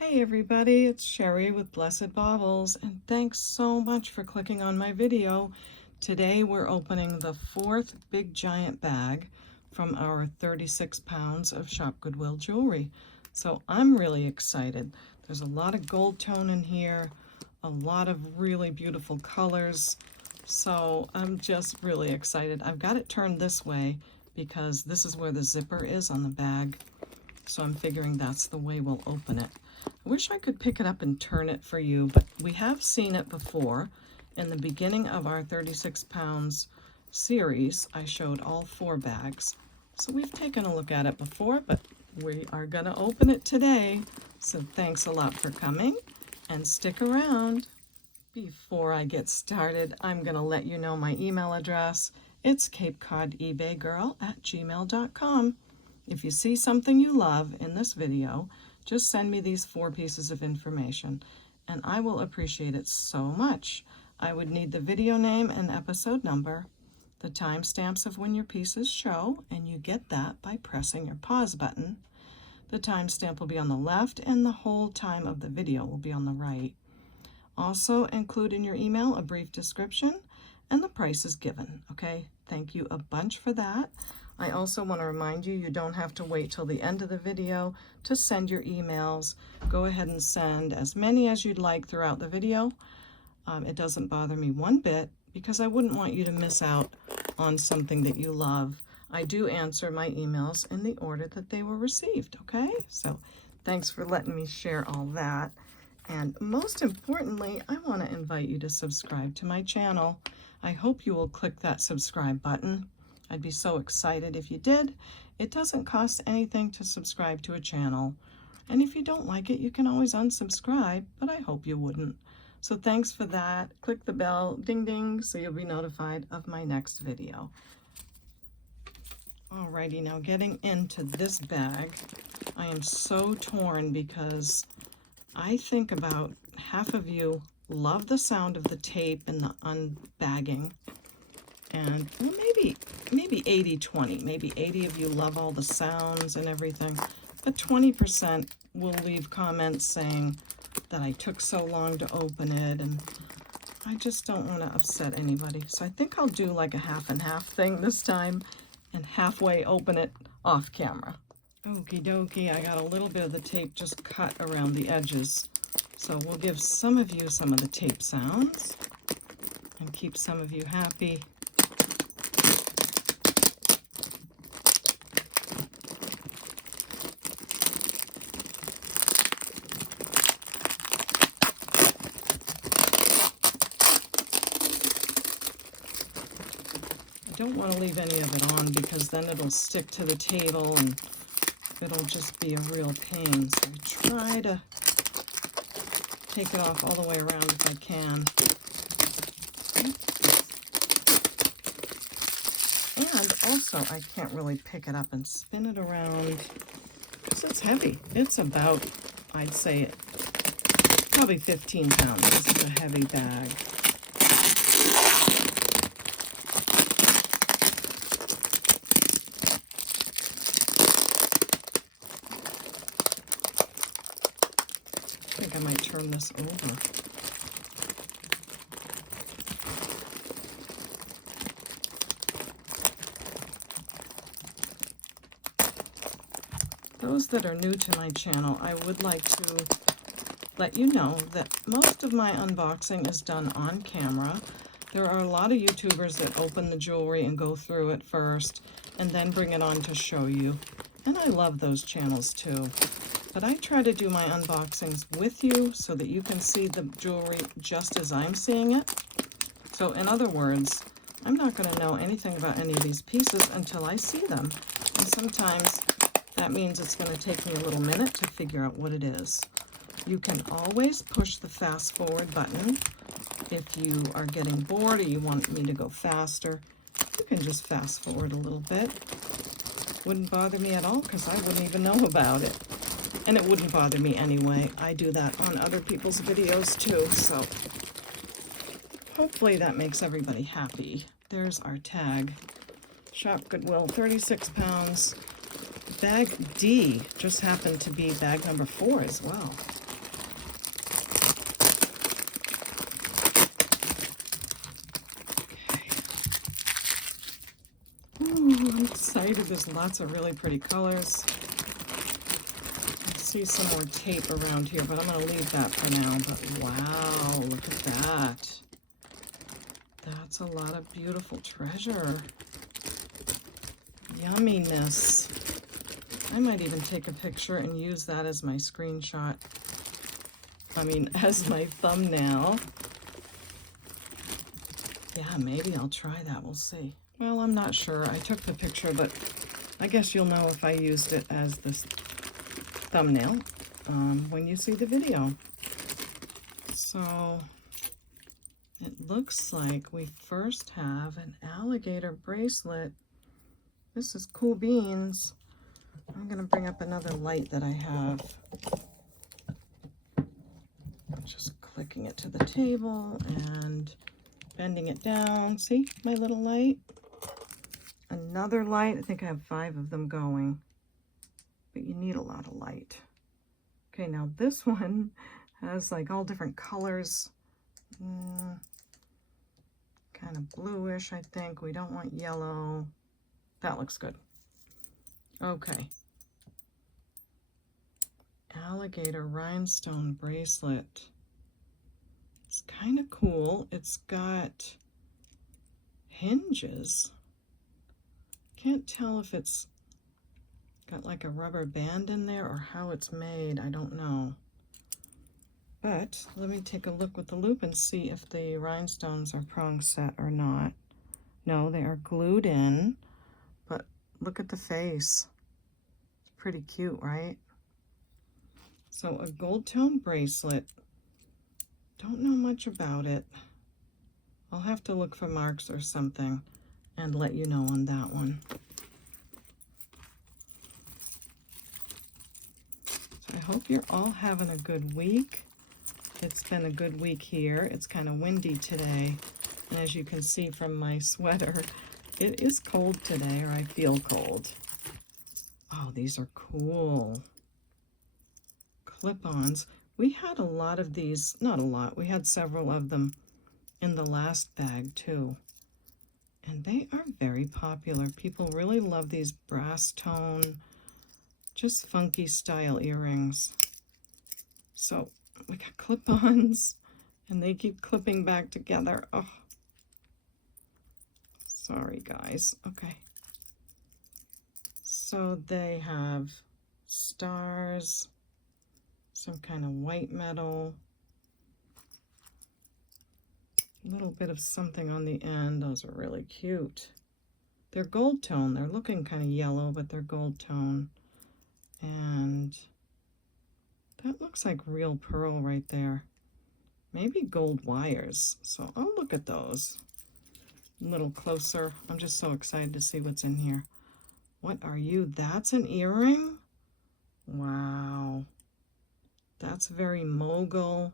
Hey everybody, it's Sherry with Blessed Baubles, and thanks so much for clicking on my video. Today we're opening the fourth big giant bag from our 36 pounds of ShopGoodWill Jewelry. So I'm really excited. There's a lot of gold tone in here, a lot of really beautiful colors. So I'm just really excited. I've got it turned this way because this is where the zipper is on the bag. So I'm figuring that's the way we'll open it. I wish I could pick it up and turn it for you, but we have seen it before. In the beginning of our 36 pounds series, I showed all 4 bags. So we've taken a look at it before, but we are gonna open it today. So thanks a lot for coming and stick around. Before I get started, I'm gonna let you know my email address. It's CapeCodEbayGirl@gmail.com. If you see something you love in this video, just send me these 4 pieces of information, and I will appreciate it so much. I would need the video name and episode number, the timestamps of when your pieces show, and you get that by pressing your pause button. The timestamp will be on the left, and the whole time of the video will be on the right. Also include in your email a brief description and the prices given, okay? Thank you a bunch for that. I also want to remind you, you don't have to wait till the end of the video to send your emails. Go ahead and send as many as you'd like throughout the video. It doesn't bother me one bit because I wouldn't want you to miss out on something that you love. I do answer my emails in the order that they were received, okay? So thanks for letting me share all that. And most importantly, I want to invite you to subscribe to my channel. I hope you will click that subscribe button. I'd be so excited if you did. It doesn't cost anything to subscribe to a channel. And if you don't like it, you can always unsubscribe, but I hope you wouldn't. So thanks for that. Click the bell, ding ding, so you'll be notified of my next video. Alrighty, now getting into this bag, I am so torn because I think about half of you love the sound of the tape and the unbagging. And well, maybe 80-20. Maybe 80 of you love all the sounds and everything, but 20% will leave comments saying that I took so long to open it, and I just don't want to upset anybody. So I think I'll do like a half and half thing this time and halfway open it off camera. Okie dokie, I got a little bit of the tape just cut around the edges. So we'll give some of you some of the tape sounds and keep some of you happy. I don't want to leave any of it on because then it'll stick to the table and it'll just be a real pain. So I try to take it off all the way around if I can. And also I can't really pick it up and spin it around because it's heavy. It's about, I'd say, probably 15 pounds. This is a heavy bag. I think I might turn this over. Those that are new to my channel, I would like to let you know that most of my unboxing is done on camera. There are a lot of YouTubers that open the jewelry and go through it first and then bring it on to show you. And I love those channels too. But I try to do my unboxings with you so that you can see the jewelry just as I'm seeing it. So in other words, I'm not going to know anything about any of these pieces until I see them. And sometimes that means it's going to take me a little minute to figure out what it is. You can always push the fast forward button. If you are getting bored or you want me to go faster, you can just fast forward a little bit. Wouldn't bother me at all because I wouldn't even know about it. And it wouldn't bother me anyway. I do that on other people's videos too, so hopefully that makes everybody happy. There's our tag. ShopGoodWill, 36 pounds. Bag D just happened to be bag number 4 as well. excited. There's lots of really pretty colors. I see some more tape around here, but I'm going to leave that for now. But wow, look at that. That's a lot of beautiful treasure. Yumminess. I might even take a picture and use that as my screenshot. As my thumbnail. Yeah, maybe I'll try that. We'll see. Well, I'm not sure. I took the picture, but I guess you'll know if I used it as this thumbnail when you see the video. So it looks like we first have an alligator bracelet. This is cool beans. I'm going to bring up another light that I have. I'm just clicking it to the table and bending it down. See my little light? Another light. I think I have 5 of them going, but you need a lot of light. Okay, now this one has like all different colors. Kind of bluish, I think. We don't want yellow. That looks good. Okay. Alligator rhinestone bracelet. It's kind of cool. It's got hinges. Can't tell if it's got like a rubber band in there or how it's made. I don't know. But let me take a look with the loupe and see if the rhinestones are prong set or not. No, they are glued in, but look at the face. It's pretty cute, right? So a gold tone bracelet. Don't know much about it. I'll have to look for marks or something and let you know on that one. So I hope you're all having a good week. It's been a good week here. It's kind of windy today. And as you can see from my sweater, it is cold today, or I feel cold. Oh, these are cool. Clip-ons. We had a lot of these, not a lot, we had several of them in the last bag too. And they are very popular. People really love these brass tone, just funky style earrings. So we got clip-ons and they keep clipping back together. Oh, sorry guys. Okay. So they have stars, some kind of white metal, a little bit of something on the end. Those are really cute. They're gold tone. They're looking kind of yellow, but they're gold tone. And that looks like real pearl right there. Maybe gold wires. So I'll look at those a little closer. I'm just so excited to see what's in here. What are you? That's an earring? Wow. That's very mogul.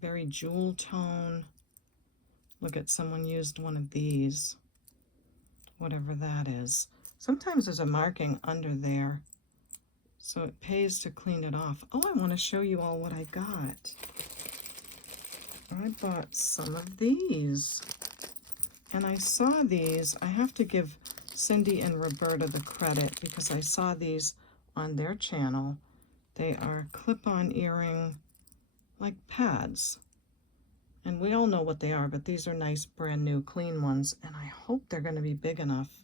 Very jewel tone. Look at, someone used one of these. Whatever that is. Sometimes there's a marking under there, so it pays to clean it off. Oh, I want to show you all what I got. I bought some of these, and I saw these. I have to give Cindy and Roberta the credit because I saw these on their channel. They are clip-on earring, like pads. And we all know what they are, but these are nice, brand new, clean ones, and I hope they're going to be big enough.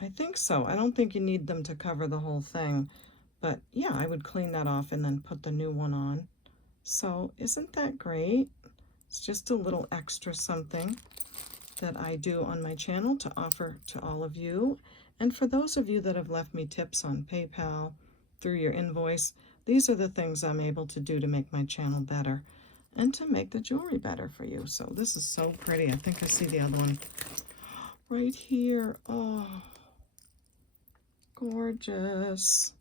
I think so. I don't think you need them to cover the whole thing, but yeah, I would clean that off and then put the new one on. So isn't that great? It's just a little extra something that I do on my channel to offer to all of you. And for those of you that have left me tips on PayPal through your invoice, these are the things I'm able to do to make my channel better and to make the jewelry better for you. So this is so pretty. I think I see the other one right here. Oh, gorgeous.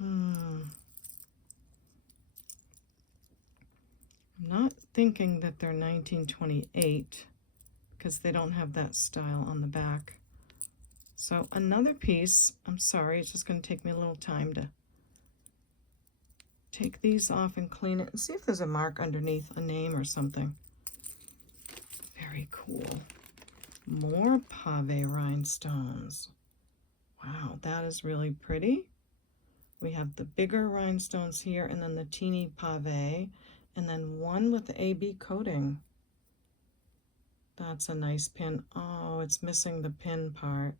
I'm not thinking that they're 1928 because they don't have that style on the back. So another piece. I'm sorry, it's just going to take me a little time to take these off and clean it and see if there's a mark underneath, a name or something. Very cool. More pave rhinestones. Wow, that is really pretty. We have the bigger rhinestones here, and then the teeny pave, and then one with the AB coating. That's a nice pin. Oh, it's missing the pin part.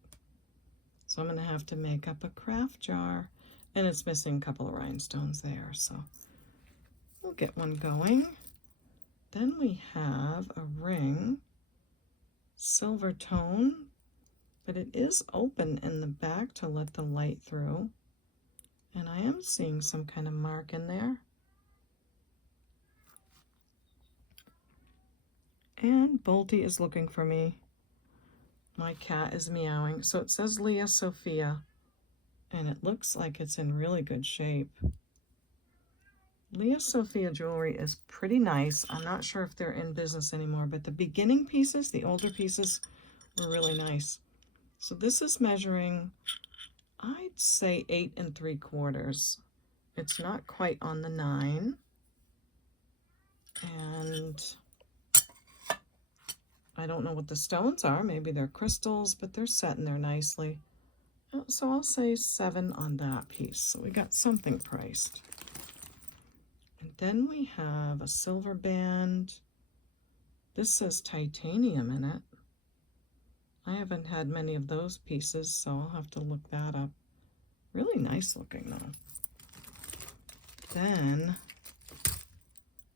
So I'm going to have to make up a craft jar. And it's missing a couple of rhinestones there, so we'll get one going. Then we have a ring, silver tone, but it is open in the back to let the light through. And I am seeing some kind of mark in there. And Bolty is looking for me. My cat is meowing. So it says Leah Sophia, and it looks like it's in really good shape. Leah Sophia jewelry is pretty nice. I'm not sure if they're in business anymore, but the beginning pieces, the older pieces, were really nice. So this is measuring, I'd say 8 3/4. It's not quite on the 9. And I don't know what the stones are. Maybe they're crystals, but they're set in there nicely. So I'll say 7 on that piece. So we got something priced. And then we have a silver band. This says titanium in it. I haven't had many of those pieces, so I'll have to look that up. Really nice looking though. Then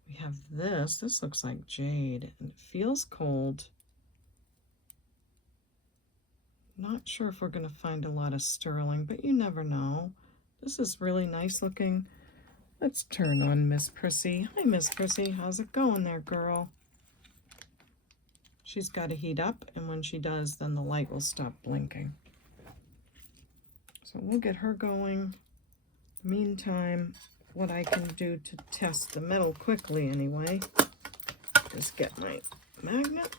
we have this. This looks like jade, and it feels cold. Not sure if we're going to find a lot of sterling, but you never know. This is really nice looking. Let's turn on Miss Prissy. Hi, Miss Prissy. How's it going there, girl? She's got to heat up, and when she does, then the light will stop blinking. So we'll get her going. Meantime, what I can do to test the metal quickly anyway is get my magnet.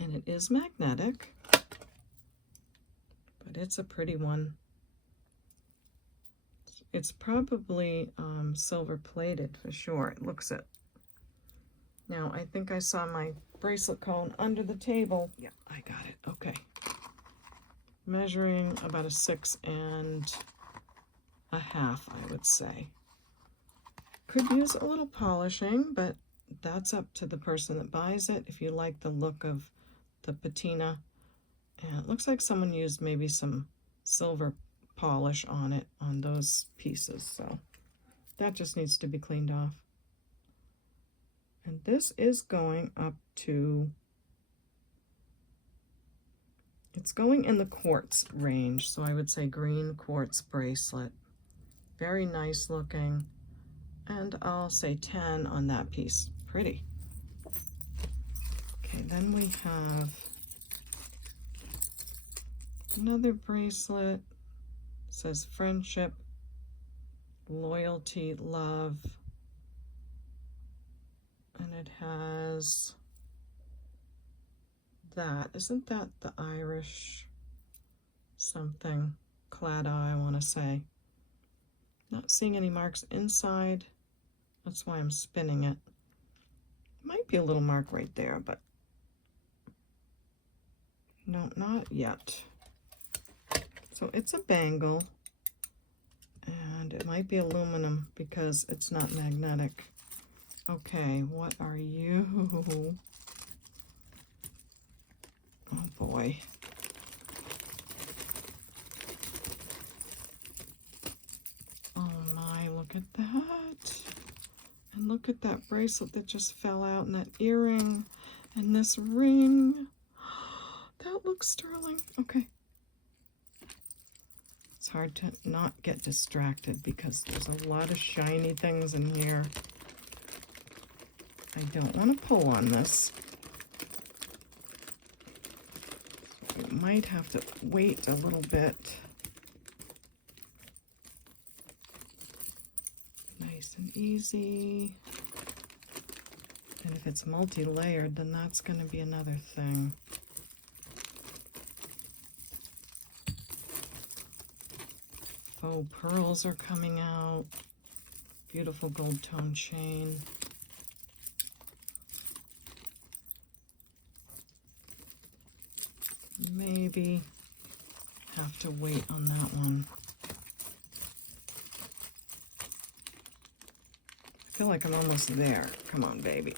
And it is magnetic, but it's a pretty one. It's probably silver plated for sure. It looks it. Now, I think I saw my bracelet cone under the table. Yeah, I got it. Okay. Measuring about a 6 1/2, I would say. Could use a little polishing, but that's up to the person that buys it. If you like the look of the patina, and it looks like someone used maybe some silver polish on it, on those pieces, so that just needs to be cleaned off. And this is going up to, it's going in the quartz range, so I would say green quartz bracelet. Very nice looking, and I'll say 10 on that piece. Pretty. Okay, then we have another bracelet. It says friendship, loyalty, love, and it has that. Isn't that the Irish something? Claddagh, I want to say. Not seeing any marks inside. That's why I'm spinning it. Might be a little mark right there, but no, not yet. So it's a bangle, and it might be aluminum because it's not magnetic. Okay, what are you? Oh boy. Oh my, look at that. And look at that bracelet that just fell out, and that earring, and this ring. That looks sterling. Okay. It's hard to not get distracted because there's a lot of shiny things in here. I don't want to pull on this. We might have to wait a little bit. Nice and easy. And if it's multi-layered, then that's going to be another thing. Faux pearls are coming out. Beautiful gold tone chain. maybe have to wait on that one. I feel like I'm almost there. Come on, baby.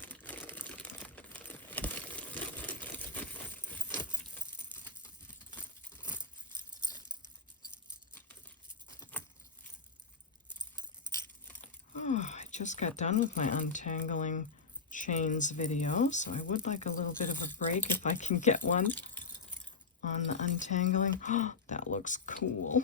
Oh, I just got done with my untangling chains video, so I would like a little bit of a break if I can get one on the untangling. Oh, that looks cool.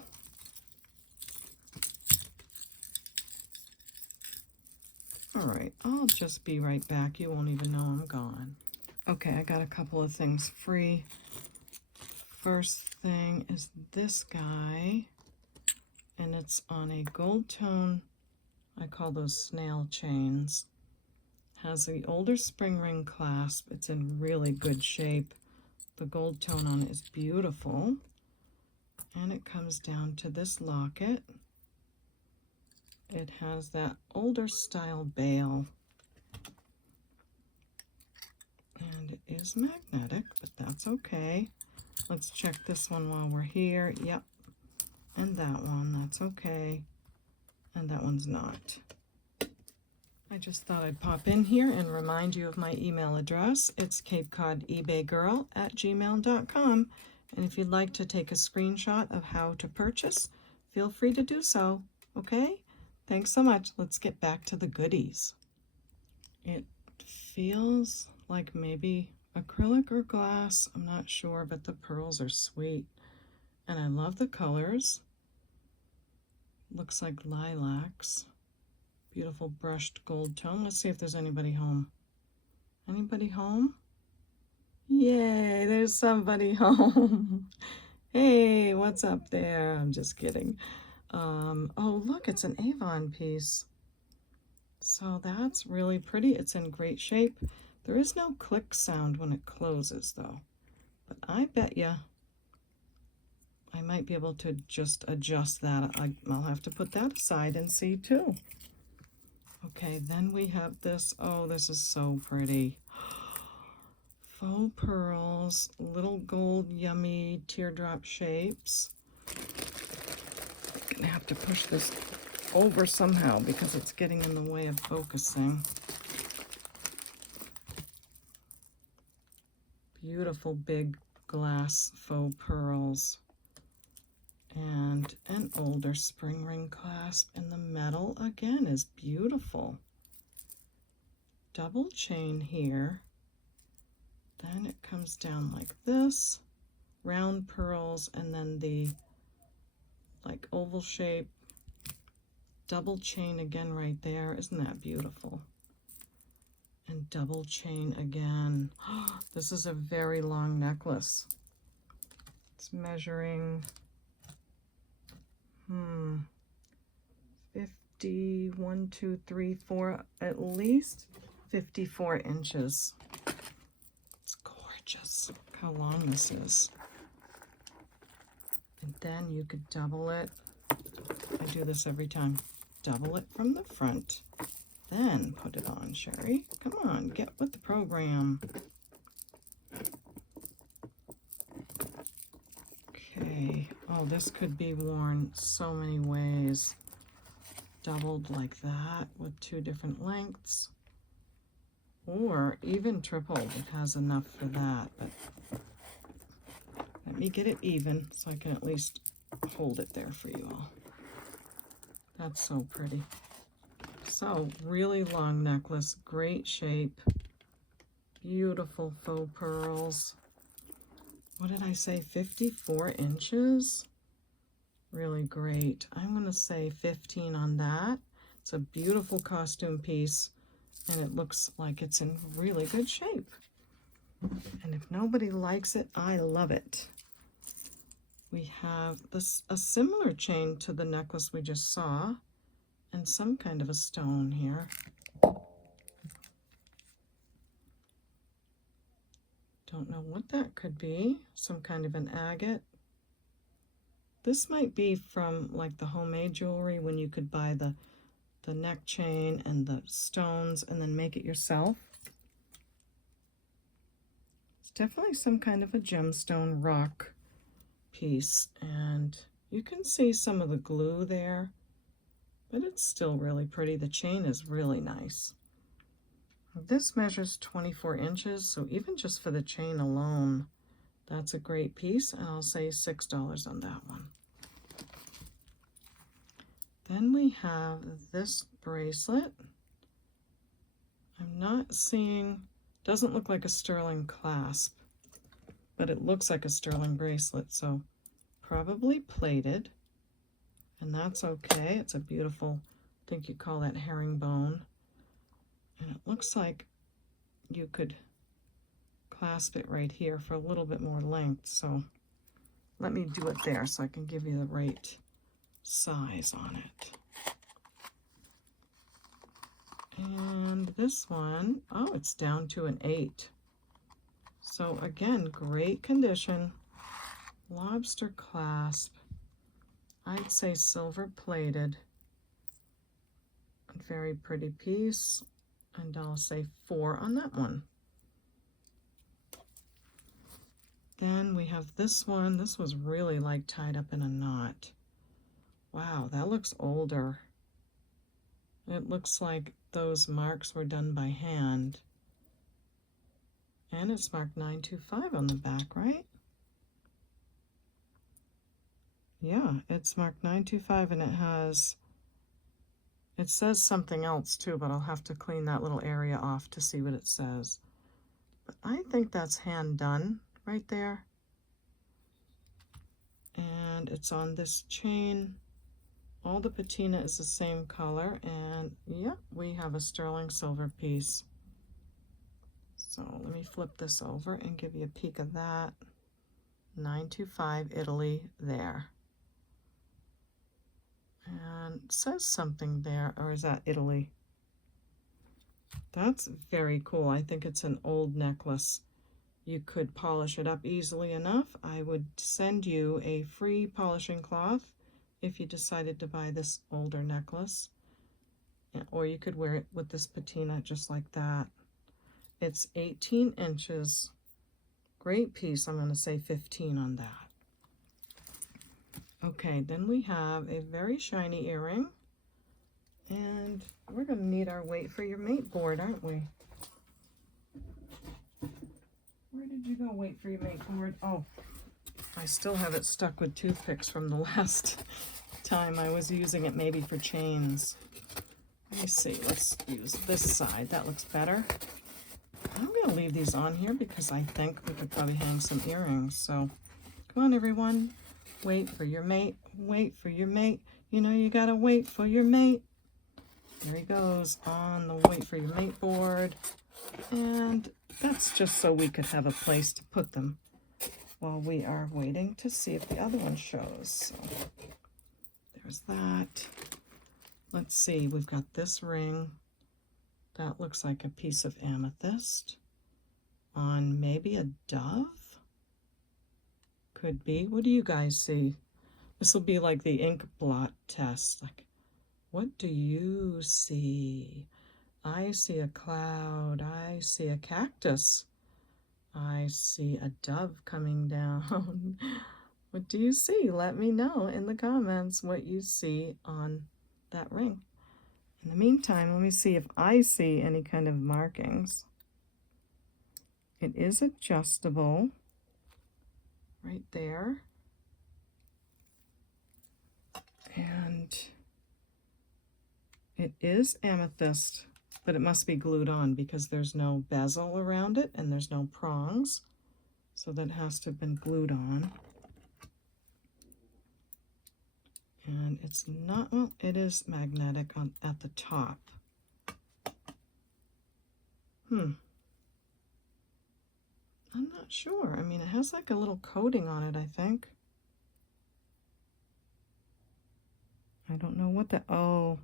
All right, I'll just be right back. You won't even know I'm gone. Okay, I got a couple of things free. First thing is this guy, and it's on a gold tone. I call those snail chains. Has the older spring ring clasp. It's in really good shape. The gold tone on it is beautiful. And it comes down to this locket. It has that older style bail. And it is magnetic, but that's okay. Let's check this one while we're here. Yep. And that one, that's okay. And that one's not. I just thought I'd pop in here and remind you of my email address. It's CapeCodEbayGirl@gmail.com. And if you'd like to take a screenshot of how to purchase, feel free to do so. Okay? Thanks so much. Let's get back to the goodies. It feels like maybe acrylic or glass. I'm not sure, but the pearls are sweet. And I love the colors. Looks like lilacs. Beautiful brushed gold tone. Let's see if there's anybody home. Anybody home? Yay, there's somebody home. Hey, what's up there? I'm just kidding. Oh, look, it's an Avon piece. So that's really pretty. It's in great shape. There is no click sound when it closes, though. But I bet you I might be able to just adjust that. I'll have to put that aside and see, too. Okay, then we have this. Oh, this is so pretty. Faux pearls, little gold, yummy teardrop shapes. I'm gonna have to push this over somehow because it's getting in the way of focusing. Beautiful big glass faux pearls. And an older spring ring clasp, and the metal again is beautiful. Double chain here. Then it comes down like this, round pearls, and then the like oval shape, double chain again right there. Isn't that beautiful? And double chain again. This is a very long necklace. It's measuring 51, 2, 3, 4, at least 54 inches. It's gorgeous. Look how long this is. And then you could double it. I do this every time. Double it from the front. Then put it on, Sherry. Come on, get with the program. Okay. Oh, this could be worn so many ways. Doubled like that with 2 different lengths. Or even tripled. It has enough for that. But let me get it even so I can at least hold it there for you all. That's so pretty. So, really long necklace, great shape, beautiful faux pearls. What did I say, 54 inches? Really great. I'm going to say 15 on that. It's a beautiful costume piece, and it looks like it's in really good shape. And if nobody likes it, I love it. We have this a similar chain to the necklace we just saw, and some kind of a stone here. Don't know what that could be. Some kind of an agate. This might be from like the homemade jewelry when you could buy the neck chain and the stones and then make it yourself. It's definitely some kind of a gemstone rock piece, and you can see some of the glue there, but it's still really pretty. The chain is really nice. This measures 24 inches, so even just for the chain alone, that's a great piece, and I'll say $6 on that one. Then we have this bracelet. I'm not seeing, doesn't look like a sterling clasp, but it looks like a sterling bracelet, so probably plated, and that's okay. It's a beautiful, I think you call that herringbone, and it looks like you could clasp it right here for a little bit more length, so let me do it there so I can give you the right size on it. And this one, oh, it's down to an 8. So again, great condition, lobster clasp. I'd say silver plated. A very pretty piece, and I'll say 4 on that one. Then we have this one. This was really like tied up in a knot. Wow, that looks older. It looks like those marks were done by hand. And it's marked 925 on the back, right? Yeah, it's marked 925, and it says something else too, but I'll have to clean that little area off to see what it says. But I think that's hand done right there. And it's on this chain. All the patina is the same color, and yep, we have a sterling silver piece. So let me flip this over and give you a peek of that. 925 Italy there. And it says something there, or is that Italy? That's very cool. I think it's an old necklace. You could polish it up easily enough. I would send you a free polishing cloth if you decided to buy this older necklace. Or you could wear it with this patina just like that. It's 18 inches. Great piece. I'm going to say 15 on that. Okay, then we have a very shiny earring. And we're going to need our Wait for Your Mate board, aren't we? Where did you go, Wait for Your Mate board? Oh, I still have it stuck with toothpicks from the last time I was using it, maybe for chains. Let me see, let's use this side. That looks better. I'm going to leave these on here because I think we could probably hang some earrings. So come on, everyone. Wait for your mate. Wait for your mate. You know you got to wait for your mate. There he goes on the Wait for Your Mate board. And that's just so we could have a place to put them while we are waiting to see if the other one shows. So there's that. Let's see, we've got this ring. That looks like a piece of amethyst on maybe a dove? Could be. What do you guys see? This will be like the ink blot test. Like, what do you see? I see a cloud. I see a cactus. I see a dove coming down. What do you see? Let me know in the comments what you see on that ring. In the meantime, let me see if I see any kind of markings. It is adjustable right there. And it is amethyst, but it must be glued on because there's no bezel around it and there's no prongs. So that has to have been glued on. And it's not, well, it is magnetic at the top. I'm not sure. I mean, it has like a little coating on it, I think. I don't know what that, oh,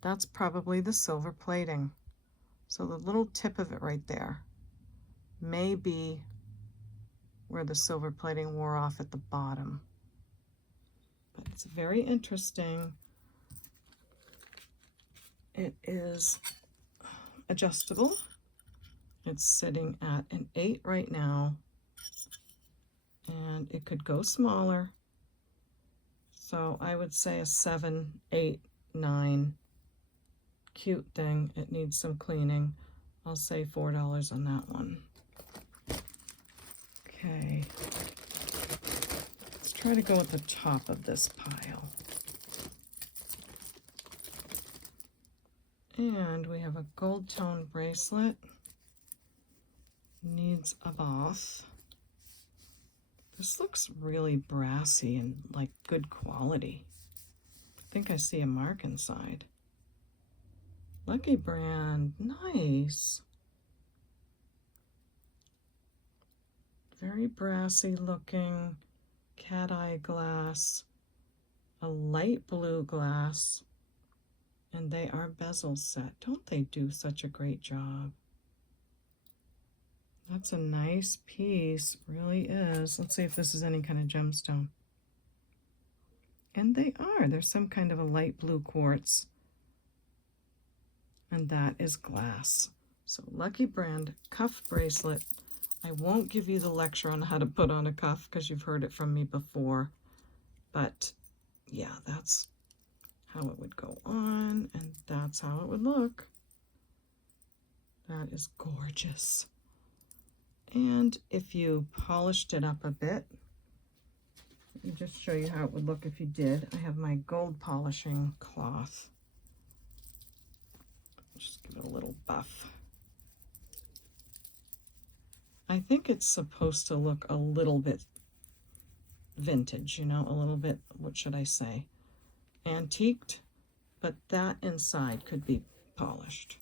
that's probably the silver plating. So the little tip of it right there may be where the silver plating wore off at the bottom. But it's very interesting. It is adjustable. It's sitting at an 8 right now. and it could go smaller. So I would say a 7, 8, 9. Cute thing. It needs some cleaning. I'll say $4 on that one. Okay. Let's try to go at the top of this pile. And we have a gold tone bracelet. Needs a bath. This looks really brassy and like good quality. I think I see a mark inside. Lucky brand, nice. Very brassy looking, cat eye glass, a light blue glass, and they are bezel set. Don't they do such a great job? That's a nice piece, really is. Let's see if this is any kind of gemstone. And they are. There's some kind of a light blue quartz. And that is glass. So Lucky brand cuff bracelet. I won't give you the lecture on how to put on a cuff because you've heard it from me before. But yeah, that's how it would go on, and that's how it would look. That is gorgeous. And if you polished it up a bit, let me just show you how it would look if you did. I have my gold polishing cloth. Just give it a little buff. I think it's supposed to look a little bit vintage, you know, a little bit, what should I say, antiqued, but that inside could be polished.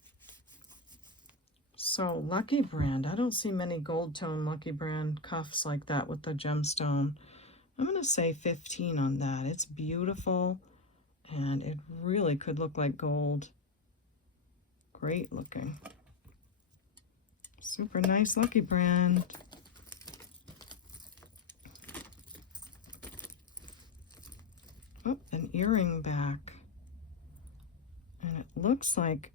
So Lucky brand, I don't see many gold tone Lucky brand cuffs like that with the gemstone. I'm going to say 15 on that. It's beautiful, and it really could look like gold. Great looking. Super nice Lucky brand. Oh, an earring back. And it looks like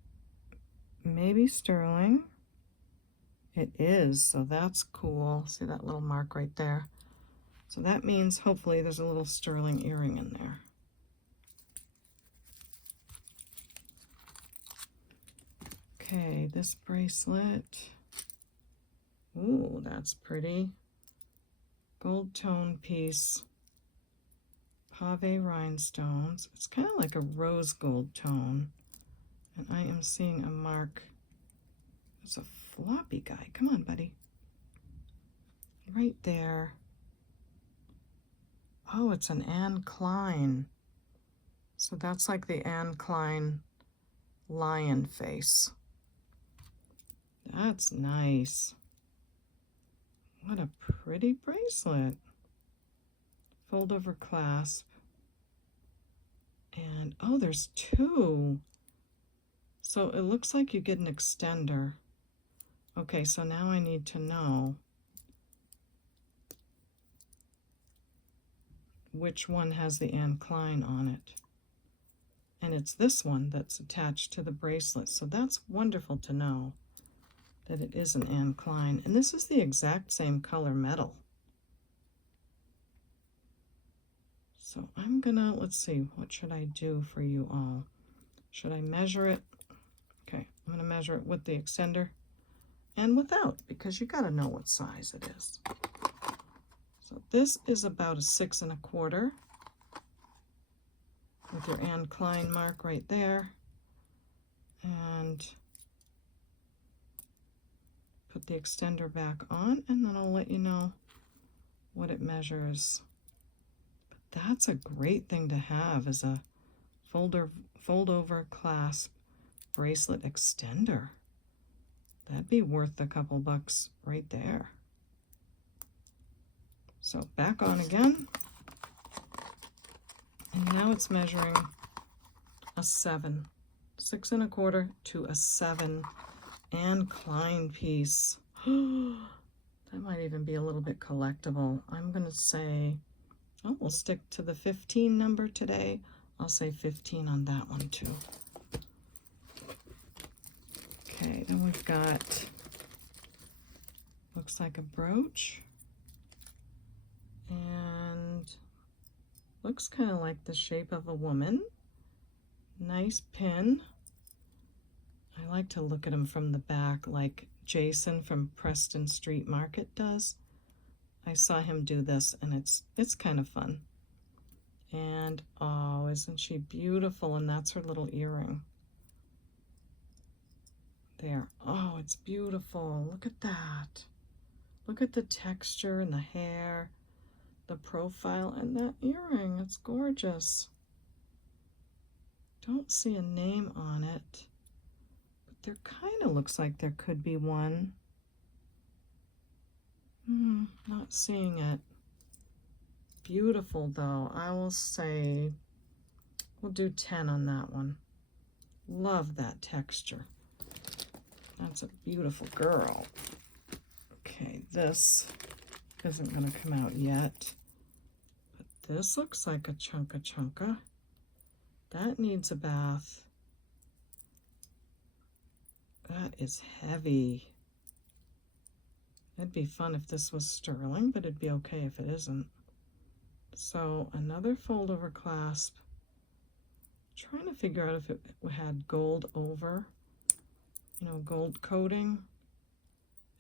maybe sterling. It is, so that's cool. See that little mark right there? So that means hopefully there's a little sterling earring in there. Okay, this bracelet. Ooh, that's pretty. Gold tone piece. Pave rhinestones. It's kind of like a rose gold tone. And I am seeing a mark. It's a floppy guy. Come on, buddy. Right there. Oh, it's an Anne Klein. So that's like the Anne Klein lion face. That's nice. What a pretty bracelet. Fold over clasp. And oh, there's two. So it looks like you get an extender. Okay, so now I need to know which one has the Anne Klein on it. And it's this one that's attached to the bracelet. So that's wonderful to know that it is an Anne Klein. And this is the exact same color metal. So I'm gonna, let's see, what should I do for you all? Should I measure it? Okay, I'm gonna measure it with the extender and without, because you gotta know what size it is. So this is about a 6 1/4 with your Anne Klein mark right there. And put the extender back on, and then I'll let you know what it measures. But that's a great thing to have as a fold over clasp bracelet extender. That'd be worth a couple bucks right there. So back on again. And now it's measuring a 7. 6 1/4 to a 7. Anne Klein piece. That might even be a little bit collectible. I'm going to say, oh, we'll stick to the 15 number today. I'll say 15 on that one too. Okay, then we've got, looks like a brooch. And looks kind of like the shape of a woman. Nice pin. I like to look at them from the back like Jason from Preston Street Market does. I saw him do this, and it's kind of fun. And oh, isn't she beautiful? And that's her little earring. There. Oh, it's beautiful. Look at that. Look at the texture and the hair, the profile, and that earring. It's gorgeous. Don't see a name on it, but there kind of looks like there could be one. Not seeing it. Beautiful though. I will say we'll do 10 on that one. Love that texture. That's a beautiful girl. Okay, this isn't going to come out yet, but this looks like a chunka. That needs a bath. That is heavy. It'd be fun if this was sterling, but it'd be okay if it isn't. So another fold over clasp. Trying to figure out if it had gold over, you know, gold coating.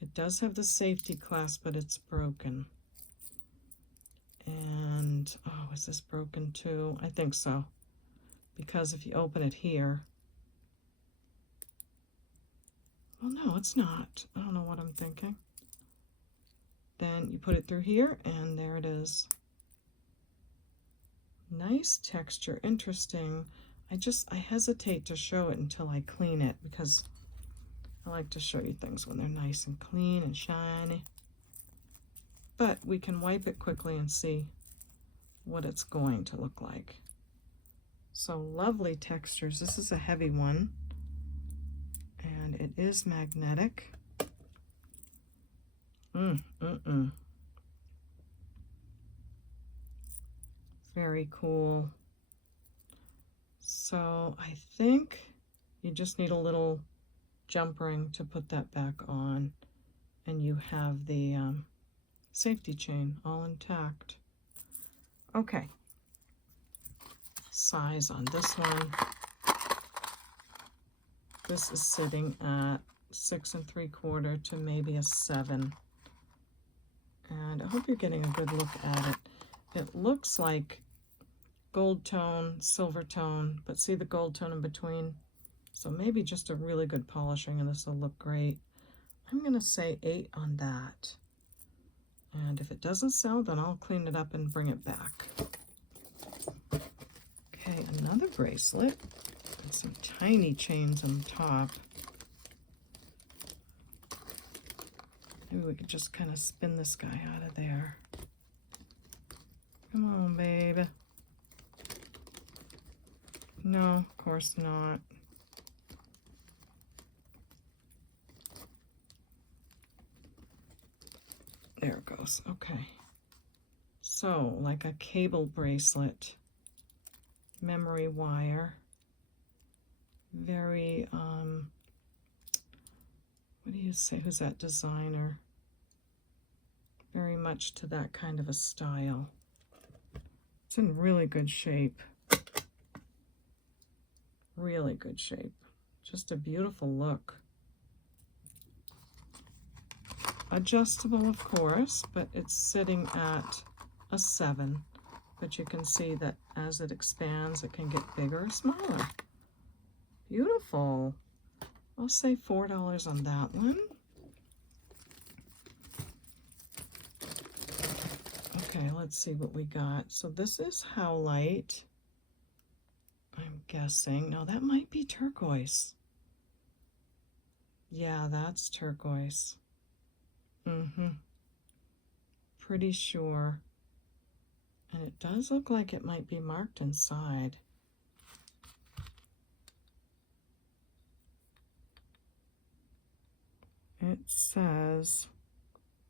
It does have the safety clasp, but it's broken. And, oh, is this broken too? I think so. Because if you open it here, well, no, it's not. I don't know what I'm thinking. Then you put it through here, and there it is. Nice texture, interesting. I hesitate to show it until I clean it, because I like to show you things when they're nice and clean and shiny. But we can wipe it quickly and see what it's going to look like. So lovely textures. This is a heavy one, and it is magnetic. Very cool. So I think you just need a little jump ring to put that back on, and you have the safety chain all intact. Okay, size on this one. This is sitting at 6 3/4 to maybe a 7. And I hope you're getting a good look at it. It looks like gold tone, silver tone, but see the gold tone in between? So maybe just a really good polishing and this will look great. I'm gonna say 8 on that. And if it doesn't sell, then I'll clean it up and bring it back. Okay, another bracelet with some tiny chains on the top. Maybe we could just kind of spin this guy out of there. Come on, baby. No, of course not. There it goes. Okay. So, like a cable bracelet, memory wire, very, what do you say? Who's that designer? Very much to that kind of a style. It's in really good shape. Really good shape. Just a beautiful look. Adjustable, of course, but it's sitting at a 7. But you can see that as it expands, it can get bigger or smaller. Beautiful. I'll say $4 on that one. Okay, let's see what we got. So this is Howlite, I'm guessing. No, that might be turquoise. Yeah, that's turquoise. Pretty sure. And it does look like it might be marked inside. It says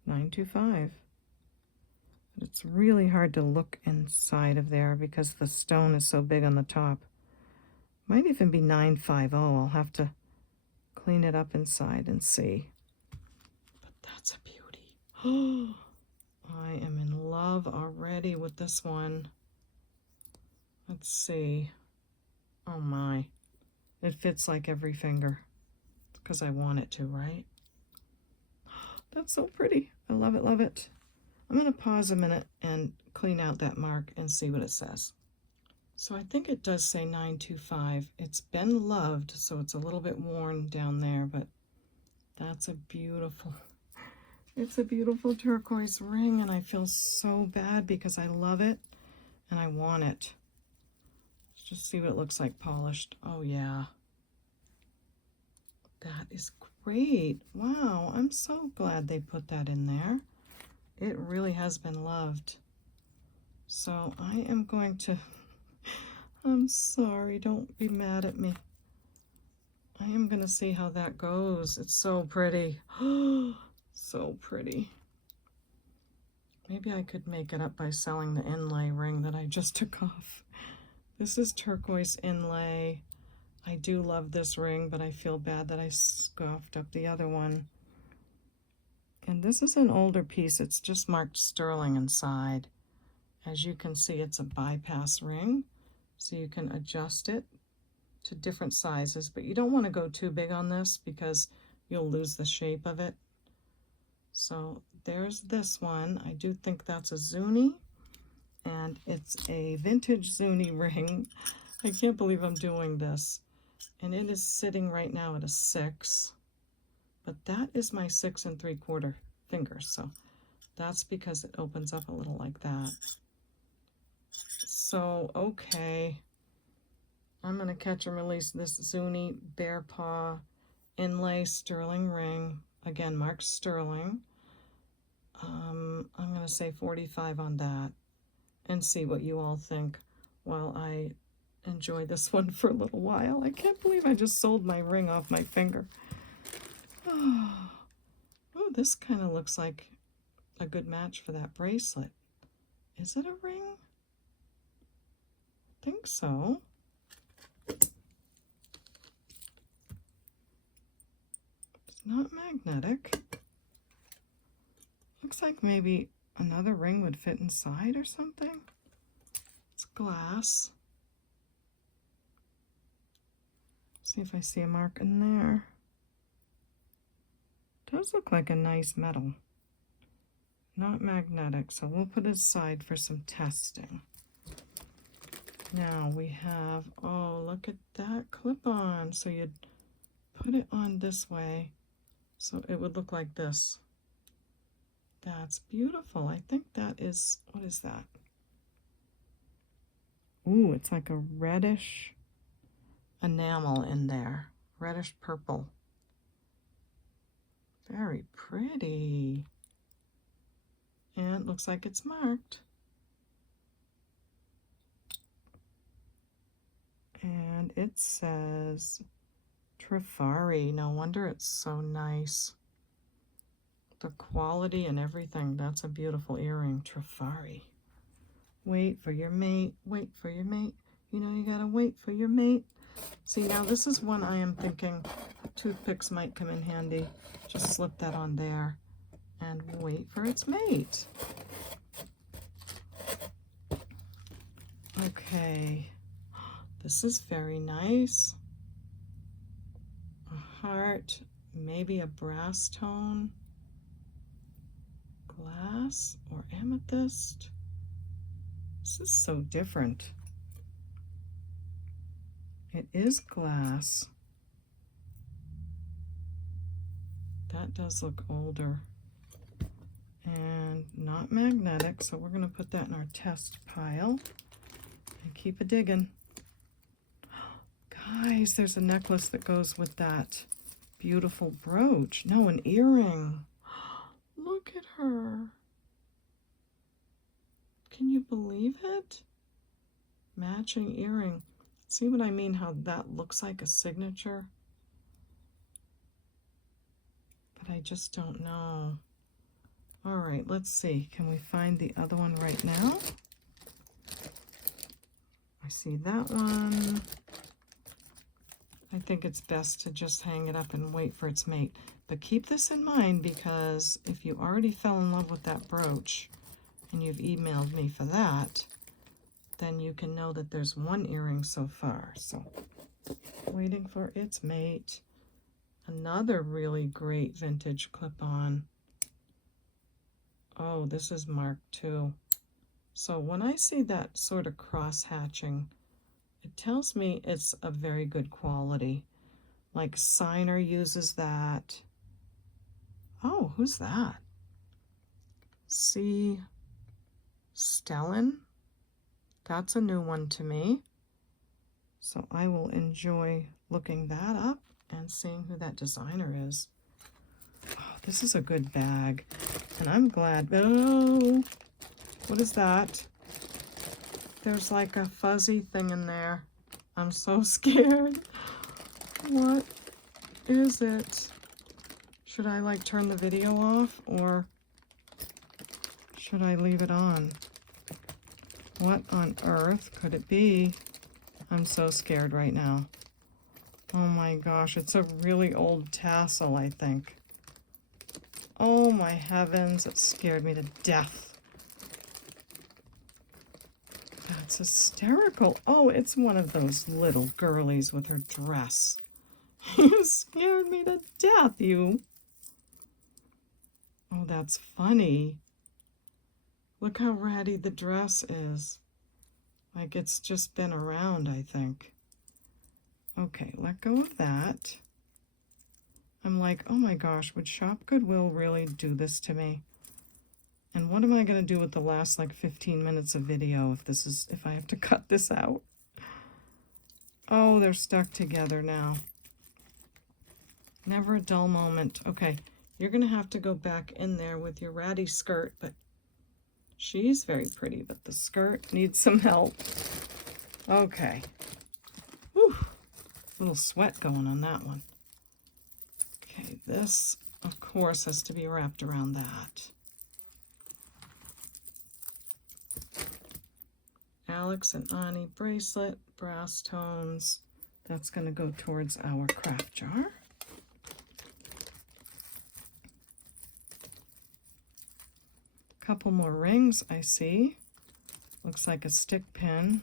925. But it's really hard to look inside of there because the stone is so big on the top. Might even be 950. I'll have to clean it up inside and see. But that's a beauty. I am in love already with this one. Let's see. Oh my. It fits like every finger. Because I want it to, right? That's so pretty. I love it, love it. I'm going to pause a minute and clean out that mark and see what it says. So I think it does say 925. It's been loved, so it's a little bit worn down there, but that's a beautiful, it's a beautiful turquoise ring, and I feel so bad because I love it and I want it. Let's just see what it looks like polished. Oh yeah. That is great. Wow, I'm so glad they put that in there. It really has been loved. So I am going to, I'm sorry, don't be mad at me. I am going to see how that goes. It's so pretty. So pretty. Maybe I could make it up by selling the inlay ring that I just took off. This is turquoise inlay. I do love this ring, but I feel bad that I scoffed up the other one. And this is an older piece. It's just marked sterling inside. As you can see, it's a bypass ring, so you can adjust it to different sizes, but you don't want to go too big on this because you'll lose the shape of it. So there's this one. I do think that's a Zuni, and it's a vintage Zuni ring. I can't believe I'm doing this. And it is sitting right now at a 6, but that is my 6 3/4 fingers, so that's because it opens up a little like that. So okay, I'm gonna catch and release this Zuni bear paw inlay sterling ring, again marked sterling. I'm gonna say 45 on that and see what you all think while I enjoy this one for a little while. I can't believe I just sold my ring off my finger. Oh, this kind of looks like a good match for that bracelet. Is it a ring? I think so. It's not magnetic. Looks like maybe another ring would fit inside or something. It's glass. See if I see a mark in there. Does look like a nice metal. Not magnetic, so we'll put it aside for some testing. Now we have, oh, look at that clip-on. So you'd put it on this way, so it would look like this. That's beautiful. I think that is, what is that? Ooh, it's like a reddish enamel in there, reddish purple. Very pretty. And looks like it's marked. And it says Trifari. No wonder it's so nice. The quality and everything. That's a beautiful earring. Trifari. Wait for your mate. Wait for your mate. You know you gotta wait for your mate. See, now this is one I am thinking toothpicks might come in handy. Just slip that on there and wait for its mate. Okay, this is very nice. A heart, maybe a brass tone, glass or amethyst. This is so different. It is glass. That does look older and not magnetic, so we're going to put that in our test pile and keep a digging. Guys, there's a necklace that goes with that beautiful brooch. No, an earring. Look at her. Can you believe it? Matching earring. See what I mean, how that looks like a signature? But I just don't know. All right, let's see. Can we find the other one right now? I see that one. I think it's best to just hang it up and wait for its mate. But keep this in mind, because if you already fell in love with that brooch and you've emailed me for that, then you can know that there's one earring so far. So waiting for its mate. Another really great vintage clip-on. Oh, this is marked too. So when I see that sort of cross-hatching, it tells me it's a very good quality. Like Signer uses that. Oh, who's that? C. Stellan. That's a new one to me. So I will enjoy looking that up and seeing who that designer is. Oh, this is a good bag. And I'm glad. Oh, what is that? There's like a fuzzy thing in there. I'm so scared. What is it? Should I like turn the video off, or should I leave it on? What on earth could it be? I'm so scared right now. Oh my gosh, it's a really old tassel, I think. Oh my heavens, it scared me to death. That's hysterical. Oh, it's one of those little girlies with her dress. You scared me to death, you. Oh, that's funny. Look how ratty the dress is. Like it's just been around, I think. Okay, let go of that. I'm like, oh my gosh, would Shop Goodwill really do this to me? And what am I going to do with the last like 15 minutes of video if I have to cut this out? Oh, they're stuck together now. Never a dull moment. Okay, you're going to have to go back in there with your ratty skirt, but she's very pretty, but the skirt needs some help. Okay. Whew. Little sweat going on that one. Okay, this, of course, has to be wrapped around that. Alex and Ani bracelet, brass tones. That's going to go towards our craft jar. Couple more rings I see. Looks like a stick pin.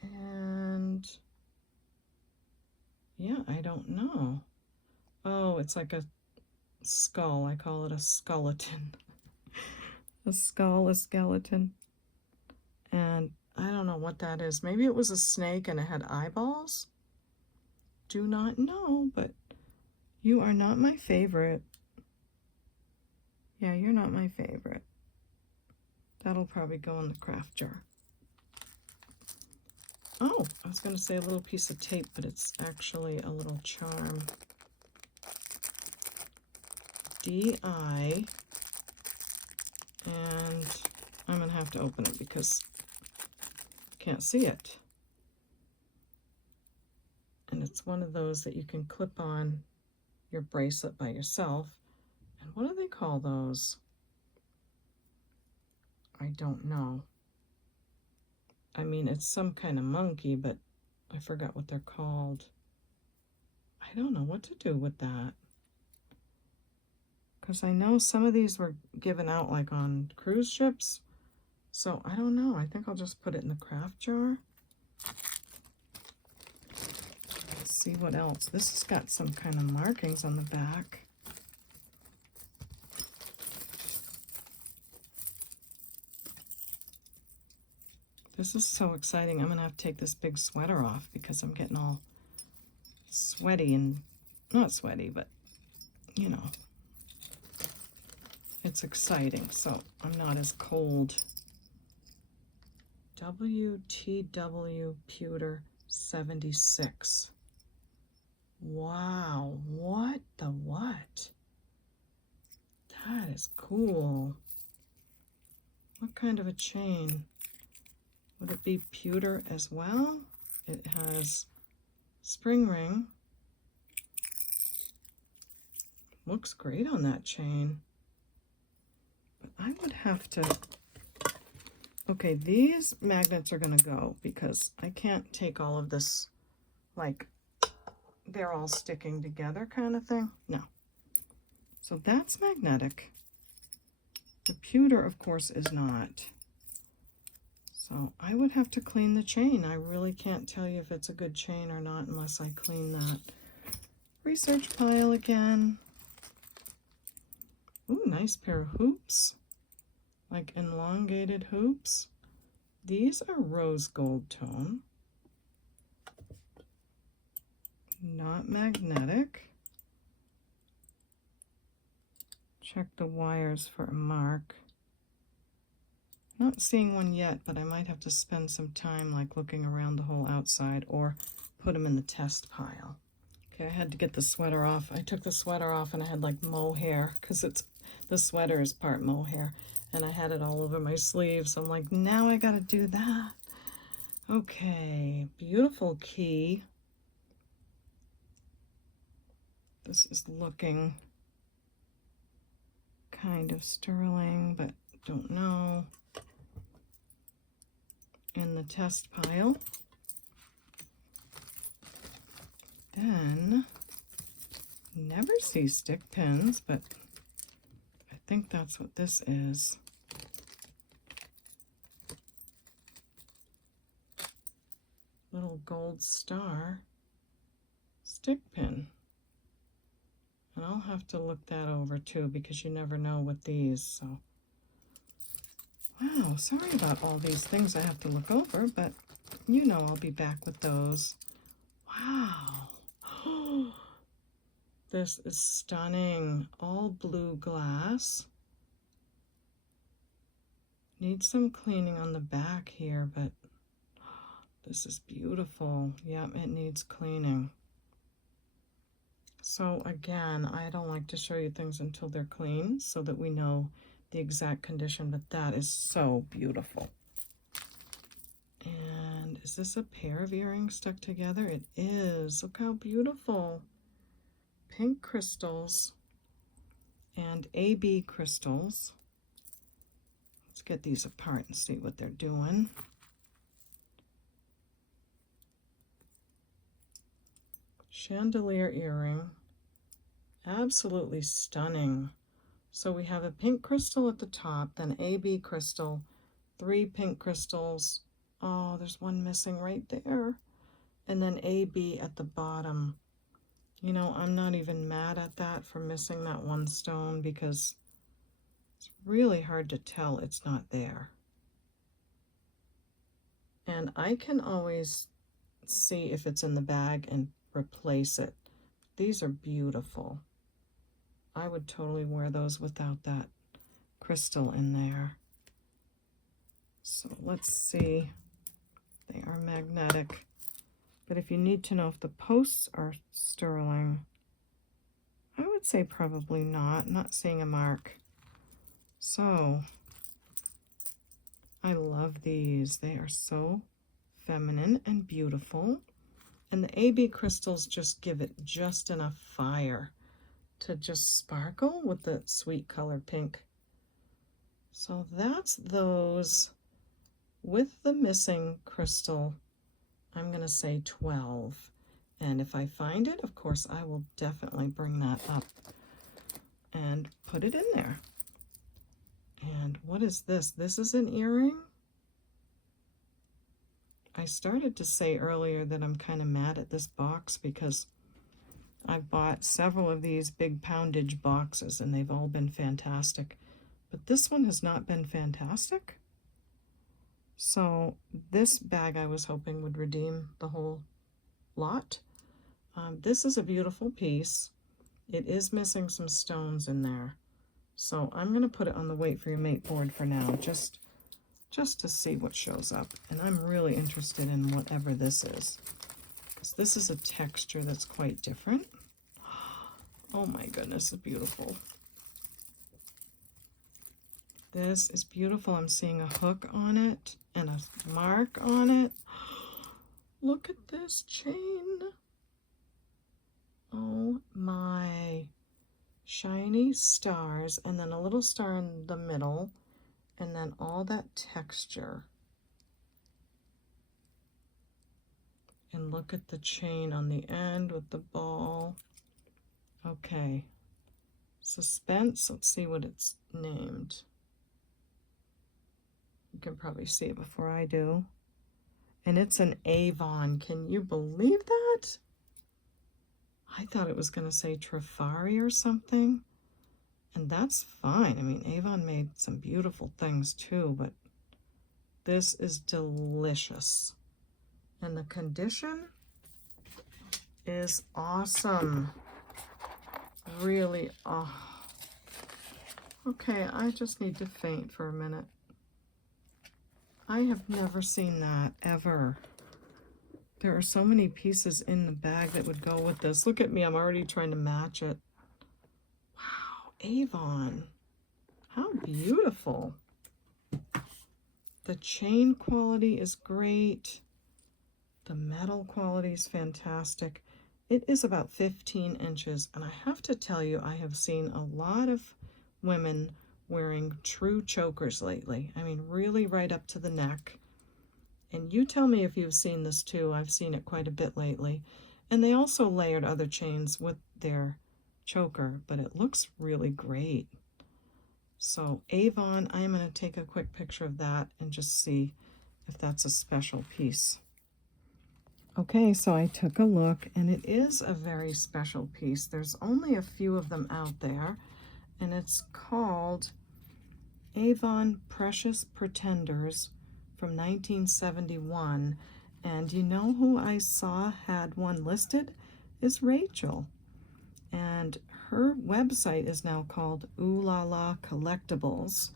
And yeah, I don't know. Oh, it's like a skull. I call it a skeleton. A skull, a skeleton. And I don't know what that is. Maybe it was a snake and it had eyeballs? Do not know, but you are not my favorite. Yeah, you're not my favorite. That'll probably go in the craft jar. Oh, I was going to say a little piece of tape, but it's actually a little charm. DI. And I'm going to have to open it because I can't see it. And it's one of those that you can clip on your bracelet by yourself. And what do they call those? I don't know. I mean, it's some kind of monkey, but I forgot what they're called. I don't know what to do with that. Because I know some of these were given out like on cruise ships. So I don't know. I think I'll just put it in the craft jar. Let's see what else. This has got some kind of markings on the back. This is so exciting. I'm going to have to take this big sweater off because I'm getting all sweaty and not sweaty, but you know, it's exciting. So I'm not as cold. WTW Pewter 76. Wow. What the what? That is cool. What kind of a chain? Would it be pewter as well? It has spring ring. Looks great on that chain. But I would have to Okay, these magnets are going to go because I can't take all of this, like, they're all sticking together kind of thing. No. So that's magnetic. The pewter, of course, is not. So I would have to clean the chain. I really can't tell you if it's a good chain or not unless I clean that research pile again. Ooh, nice pair of hoops, like elongated hoops. These are rose gold tone, not magnetic. Check the wires for a mark. Not seeing one yet, but I might have to spend some time like looking around the whole outside or put them in the test pile. Okay, I had to get the sweater off. I took the sweater off and I had like mohair because the sweater is part mohair and I had it all over my sleeve. So I'm like, now I gotta do that. Okay, beautiful key. This is looking kind of sterling, but don't know. In the test pile. Then, never see stick pins, but I think that's what this is. Little gold star stick pin. And I'll have to look that over too because you never know with these, so. Wow, sorry about all these things I have to look over, but you know I'll be back with those. Wow. This is stunning. All blue glass. Needs some cleaning on the back here, but this is beautiful. Yep, it needs cleaning. So again, I don't like to show you things until they're clean so that we know the exact condition, but that is so beautiful. And is this a pair of earrings stuck together? It is. Look how beautiful. Pink crystals and AB crystals. Let's get these apart and see what they're doing. Chandelier earring. Absolutely stunning. So we have a pink crystal at the top, then AB crystal, 3 pink crystals. Oh, there's one missing right there. And then AB at the bottom. You know, I'm not even mad at that for missing that one stone because it's really hard to tell it's not there. And I can always see if it's in the bag and replace it. These are beautiful. I would totally wear those without that crystal in there. So let's see. They are magnetic. But if you need to know if the posts are sterling, I would say probably not. Not seeing a mark. So I love these. They are so feminine and beautiful. And the AB crystals just give it just enough fire to just sparkle with the sweet color pink. So that's those with the missing crystal. I'm going to say 12. And if I find it, of course, I will definitely bring that up and put it in there. And what is this? This is an earring? I started to say earlier that I'm kind of mad at this box because I've bought several of these big poundage boxes and they've all been fantastic. But this one has not been fantastic. So this bag I was hoping would redeem the whole lot. This is a beautiful piece. It is missing some stones in there. So I'm going to put it on the Wait for Your Mate board for now, just to see what shows up. And I'm really interested in whatever this is, because this is a texture that's quite different. Oh my goodness, it's beautiful. This is beautiful. I'm seeing a hook on it and a mark on it. Look at this chain. Oh my. Shiny stars and then a little star in the middle and then all that texture. And look at the chain on the end with the ball. Okay, suspense. Let's see what it's named. You can probably see it before I do. And it's an Avon. Can you believe that? I thought it was going to say Trifari or something. And that's fine. I mean, Avon made some beautiful things too, but this is delicious. And the condition is awesome. Really, oh. Okay, I just need to faint for a minute. I have never seen that, ever. There are so many pieces in the bag that would go with this. Look at me, I'm already trying to match it. Wow, Avon. How beautiful. The chain quality is great. The metal quality is fantastic. It is about 15 inches, and I have to tell you, I have seen a lot of women wearing true chokers lately. I mean, really right up to the neck. And you tell me if you've seen this too. I've seen it quite a bit lately. And they also layered other chains with their choker, but it looks really great. So Avon, I'm going to take a quick picture of that and just see if that's a special piece. Okay, so I took a look, and it is a very special piece. There's only a few of them out there, and it's called Avon Precious Pretenders from 1971. And you know who I saw had one listed? Is Rachel. And her website is now called Ooh La La Collectibles.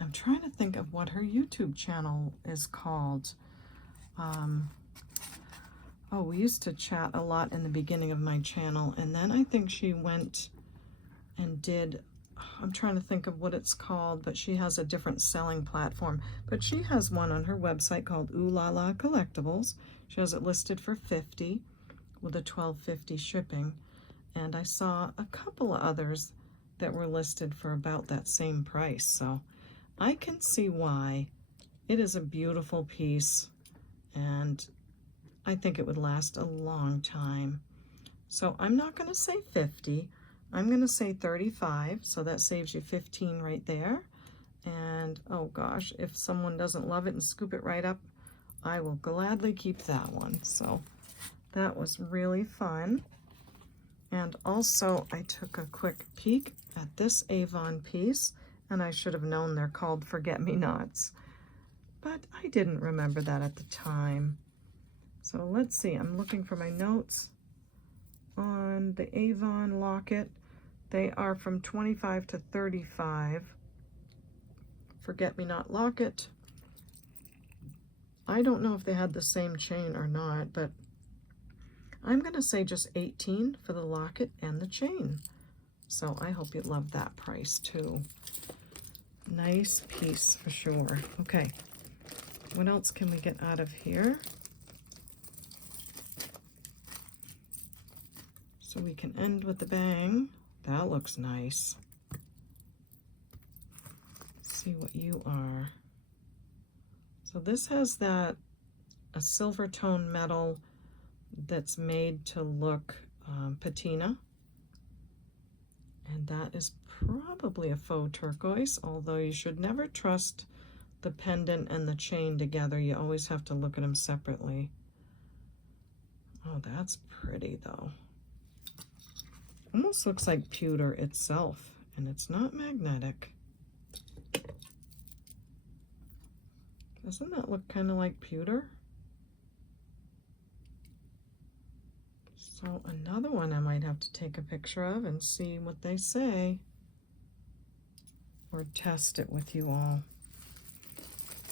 I'm trying to think of what her YouTube channel is called. Oh, we used to chat a lot in the beginning of my channel, and then I think she went and did, I'm trying to think of what it's called, but she has a different selling platform. But she has one on her website called Ooh La La Collectibles. She has it listed for $50 with a $12.50 shipping. And I saw a couple of others that were listed for about that same price. So I can see why. It is a beautiful piece, and I think it would last a long time. So I'm not going to say 50. I'm going to say 35. So that saves you 15 right there. And oh gosh, if someone doesn't love it and scoop it right up, I will gladly keep that one. So that was really fun. And also I took a quick peek at this Avon piece, and I should have known they're called Forget-Me-Nots. But I didn't remember that at the time. So let's see, I'm looking for my notes on the Avon locket. They are from 25 to 35. Forget-Me-Not locket. I don't know if they had the same chain or not, but I'm going to say just 18 for the locket and the chain. So I hope you love that price too. Nice piece for sure. Okay, what else can we get out of here? So we can end with the bang. That looks nice. Let's see what you are. So this has that, a silver tone metal that's made to look patina. And that is probably a faux turquoise, although you should never trust the pendant and the chain together. You always have to look at them separately. Oh, that's pretty though. Almost looks like pewter itself, and it's not magnetic. Doesn't that look kind of like pewter? So another one I might have to take a picture of and see what they say, or test it with you all.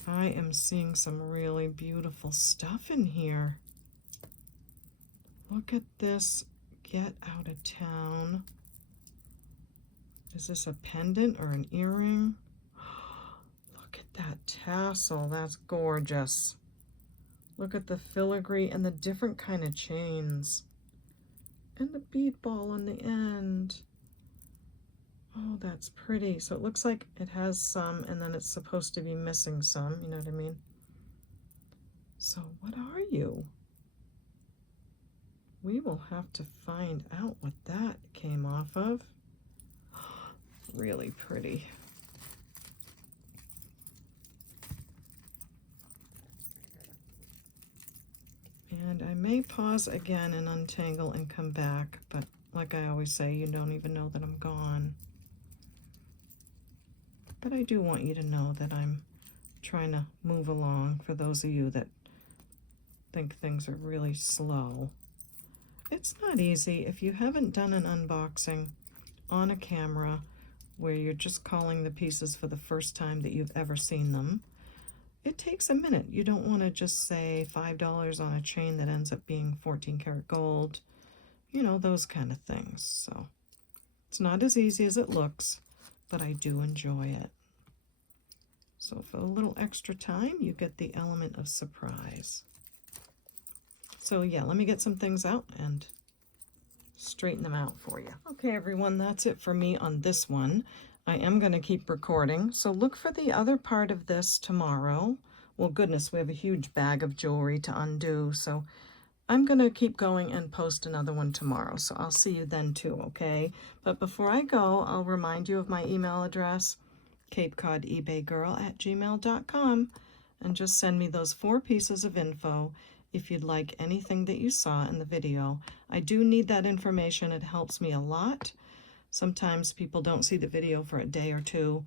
I am seeing some really beautiful stuff in here. Look at this Get Out of Town. Is this a pendant or an earring? Look at that tassel, that's gorgeous. Look at the filigree and the different kind of chains. And the bead ball on the end. Oh, that's pretty. So it looks like it has some, and then it's supposed to be missing some, you know what I mean? So what are you? We will have to find out what that came off of. Really pretty. And I may pause again and untangle and come back, but like I always say, you don't even know that I'm gone. But I do want you to know that I'm trying to move along for those of you that think things are really slow. It's not easy. If you haven't done an unboxing on a camera where you're just calling the pieces for the first time that you've ever seen them, it takes a minute. You don't want to just say $5 on a chain that ends up being 14 karat gold, you know, those kind of things. So it's not as easy as it looks, but I do enjoy it. So for a little extra time, you get the element of surprise. So yeah, let me get some things out and straighten them out for you. Okay, everyone, that's it for me on this one. I am going to keep recording, so look for the other part of this tomorrow. Well, goodness, we have a huge bag of jewelry to undo, so I'm going to keep going and post another one tomorrow, so I'll see you then too, okay? But before I go, I'll remind you of my email address, CapeCodEbayGirl@gmail.com, and just send me those 4 pieces of info if you'd like anything that you saw in the video. I do need that information. It helps me a lot. Sometimes people don't see the video for a day or two,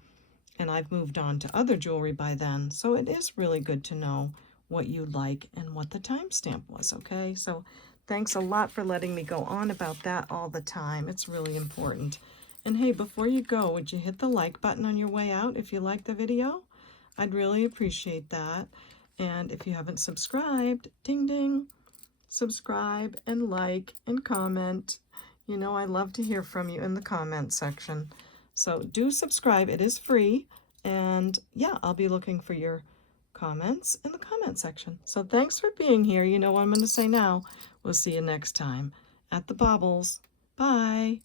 and I've moved on to other jewelry by then, so it is really good to know what you like and what the timestamp was, okay? So thanks a lot for letting me go on about that all the time. It's really important. And hey, before you go, would you hit the like button on your way out if you liked the video? I'd really appreciate that. And if you haven't subscribed, ding ding, subscribe and like and comment. You know I love to hear from you in the comment section. So do subscribe, it is free. And yeah, I'll be looking for your comments in the comment section. So thanks for being here. You know what I'm going to say now. We'll see you next time at the Baubles. Bye.